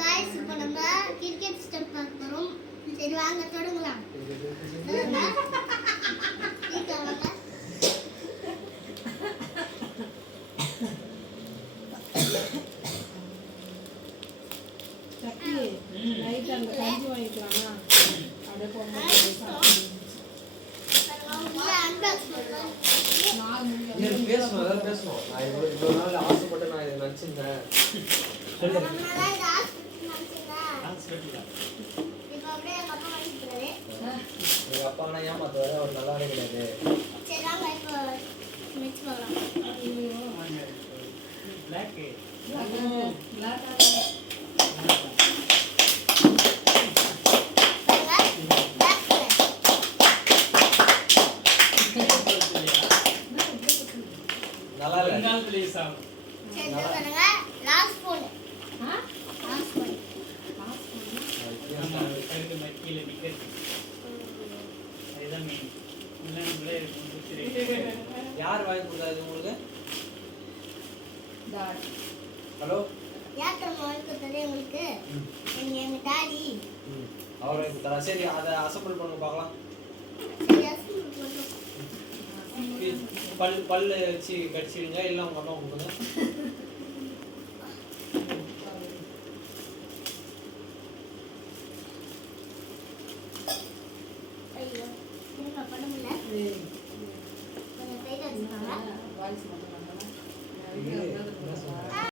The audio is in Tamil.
गाइस இப்போ நம்ம கிரிக்கெட் ஸ்டெப் பார்க்க போறோம். சரி வாங்க தொடங்கலாம். சக்கி நைட் அந்த கஞ்சி வாங்கிக்கலாமா அப்படியே போகும்போது பேசணும் நான் இவ்வளவு நாள் ஆசைப்பட்டு நான் இதை நினைச்சிருந்தேன். எங்க அப்பானா ஏமாத்துவாரு, அவர் நல்லாவே கிடையாது. நல்லா இல்ல. யார் வாங்கி கொடுத்தாரு உங்களுக்கு? ஹலோ அவர் வாங்கி கொடுத்தாரா? சரி அதை அசம்பிள் பண்ணுங்க பார்க்கலாம். பல்லு வச்சு கடிச்சிடுங்க, இல்லை உங்க அம்மா கொடுங்க. ஐயோ பண்ண முடியல.